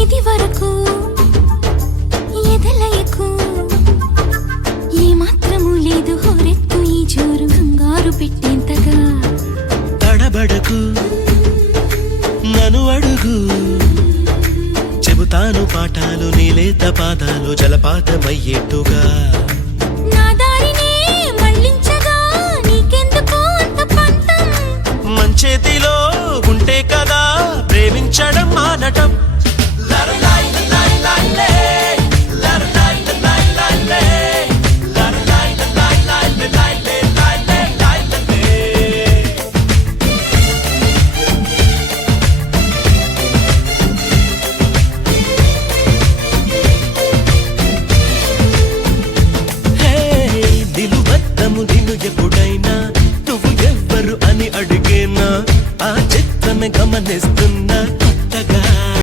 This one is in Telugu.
ఇది వరకు ఎదలయకు ఏ మాత్రము లేదు హోరెత్తు ఈ జోరు కంగారు పెట్టేంతగా తడబడకు నన్ను అడుగు చెబుతాను పాఠాలు నీలేత పాదాలు జలపాతమయ్యేట్టుగా నా దారినే మళ్ళించగా నీకెందుకు అంత పంతం మంచేతిలో ఉంటే కదా ప్రేమించడం మానటం నిన్ను ఎప్పుడైనా నువ్వు ఎవ్వరు అని అడిగేనా ఆ చిత్రమే గమనిస్తున్నా